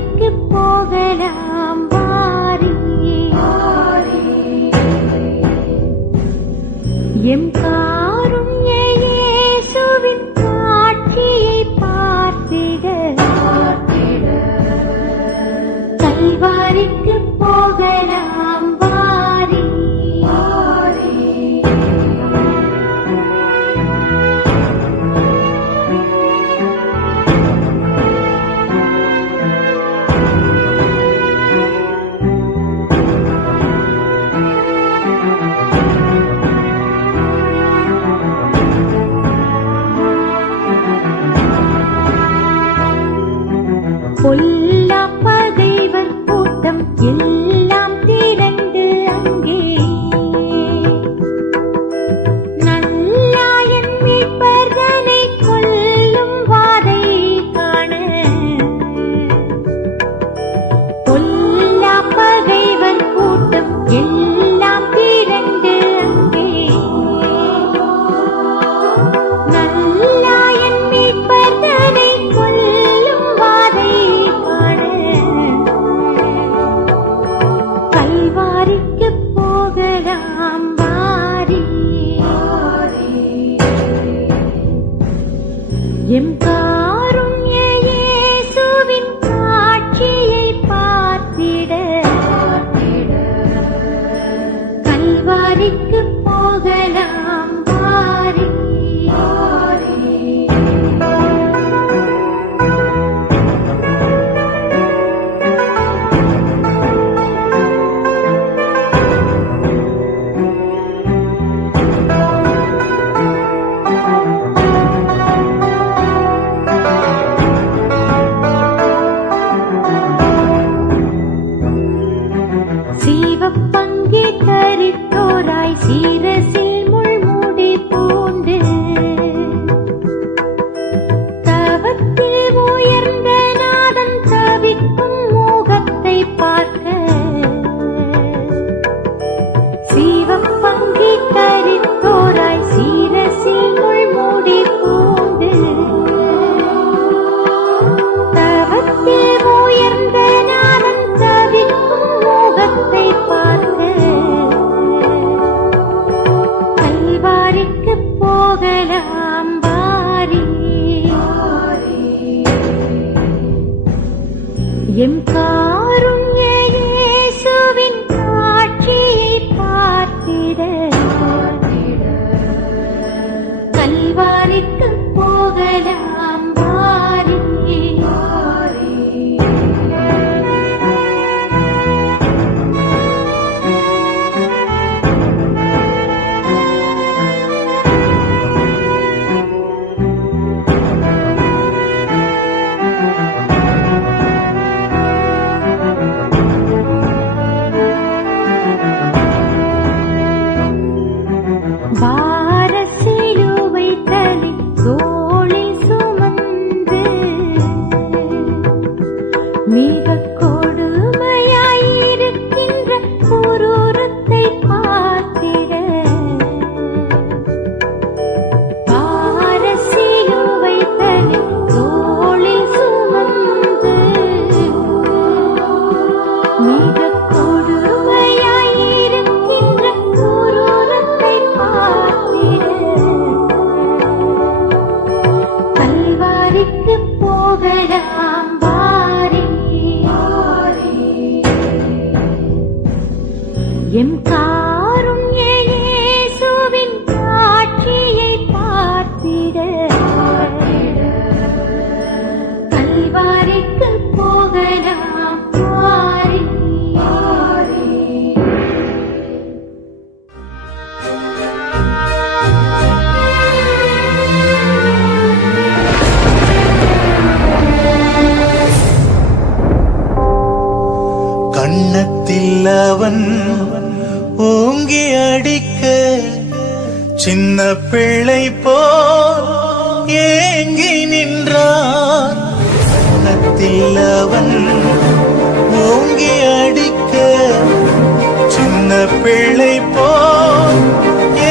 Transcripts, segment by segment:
கல்வாரிக்கு போகலாம் வாரி. எம் காருண்ய இயேசுவின் காட்சியை பார்த்திட கல்வாரிக்கு போகலாம் வாரி. பொல்லா பகைவர் கூட்டம் எல்லாம் திரண்டு அங்கே நல்லாயன் மீட்பர்தனை கொல்லும் வாதை காண. பொல்லா பகைவர் கூட்டம் எல்லாம் திரண்டு அங்கே நல்லாயன் மீட்பர்தனை கொல்லும் வாதை காண. கல்வாரிக்கு போகலாம் வாரி. எம் காருண்ய இயேசுவின் காட்சியை பார்த்திட கல்வாரிக்கு போகலாம் வாரி. சீவப்பங்கே தரித்தோராய் சீரசில் முள்முடி பூண்டு தவத்தில் உயர்ந்த நாதன் தவிக்கும் மோகத்தை பார்க்க. சீவப்பங்கே தரித்தோராய் சீரசில் முள்முடி பூண்டு தவத்தில் உயர்ந்த நாதன் தவிக்கும் மோகத்தை பார்க்க. கல்வாரிக்கு போகலாம் வாரி. எம் காருண்ய இயேசுவின் காட்சியை பார்த்திட கல்வாரிக்கு போகலாம் வாரி. பாரசிலுவை தலை தோளில் சுமந்து மிக கொடுமையாயிருக்கின்ற குரூரத்தை பார்த்திட. பாரசிலுவை தலை தோளில் சுமந்து மிக கொடுமையாயிருக்கின்ற குரூரத்தை பார்த்திட கல்வாரிக்கு போகலாம் வாரி. எம் காருண்ய இயேசுவின் காட்சியை பார்த்திட கல்வாரிக்கு போகலாம் வாரி. கண்ணத்தில் அவன் ஓங்கி அடிக்க சின்ன பிள்ளை போல் ஏங்கி நின்றான். கண்ணத்தில் அவன் ஓங்கி அடிக்க சின்ன பிள்ளை போல்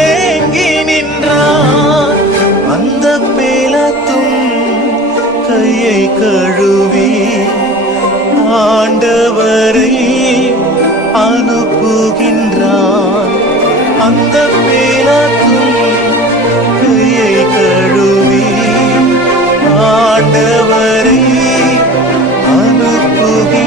ஏங்கி நின்றான். அந்த பேலத்தும் கையை கழுவி ஆண்டவரை அனுப்புகின்றான். அந்த பேலாத்தும் கையை கழுவி ஆண்டவரை அனுப்புகின்றான்.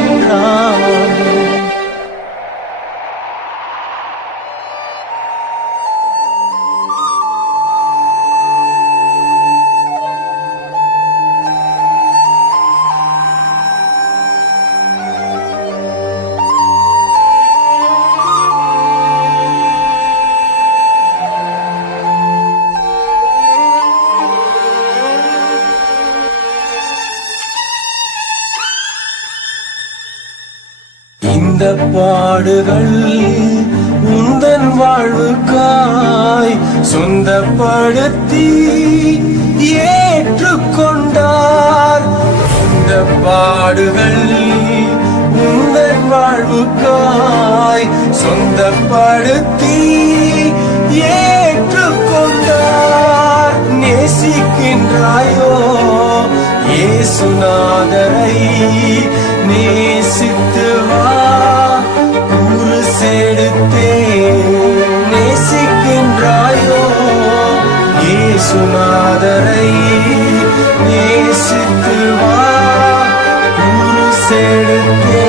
இந்த பாடுகள் உந்தன் வாழ்வுக்காய் சொந்தப்படுத்தி ஏற்றுக்கொண்டார். இந்த பாடுகள் உந்தன் வாழ்வுக்காய் சொந்தப்படுத்தி ஏற்றுக்கொண்டார். நேசிக்கின்றாயோ இயேசுநாதரை? நேசித்து வா குருசெடுத்தே. நேசிக்கின்றாயோ இயேசுநாதரை? நேசித்து வா குருசெடுத்தே.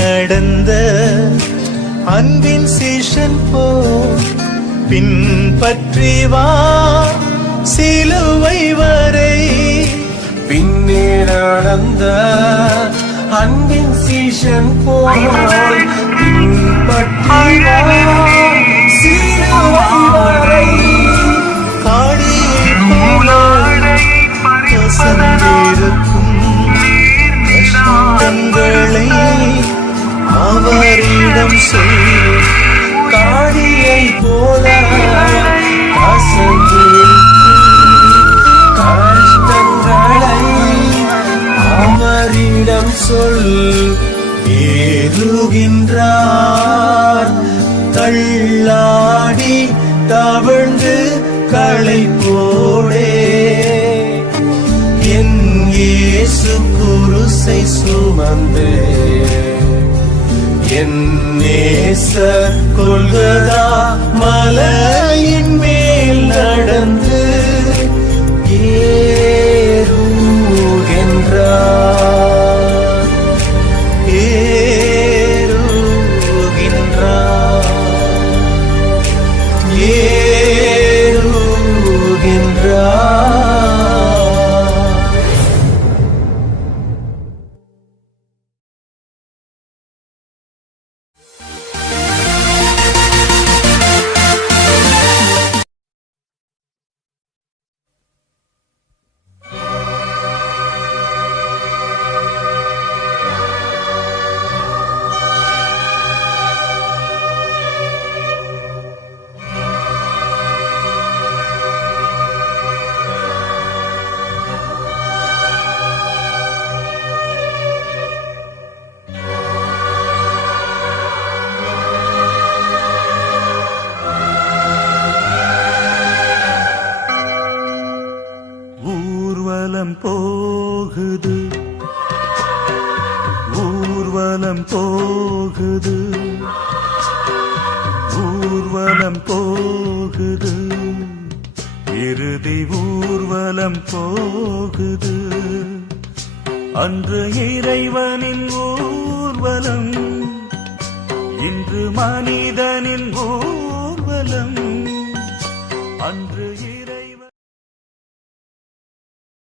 நடந்த அன்பின் சீஷன் போ பின்பற்றி வா சிலுவை வரை. பின்னே நடந்த அன்பின் சீஷன் போல் பின்பற்றி வா சிலுவை வரை. காடியை போல கசந்திருக்கும் கஷ்டங்களை அவரிடம் சொல். காடியை போல கசந்திருக்கும் கஷ்டங்களை அவரிடம் சொல். ஏறுகின்றார் தள்ளாடி தவழ்ந்து களைப்போடே. என் இயேசு குருசை சுமந்து என் நேசர் கொல்கதா மலையின் மேல் நடந்து ஏறுகின்றார். ஏறுகின்றார். ஏறுகின்றார். ஊர்வலம் போகுது, ஊர்வலம் போகுது, ஊர்வலம் போகுது, இறுதி ஊர்வலம் போகுது. அன்று இறைவனின் ஊர்வலம், இன்று மனிதனின் ஊர்வலம். அன்று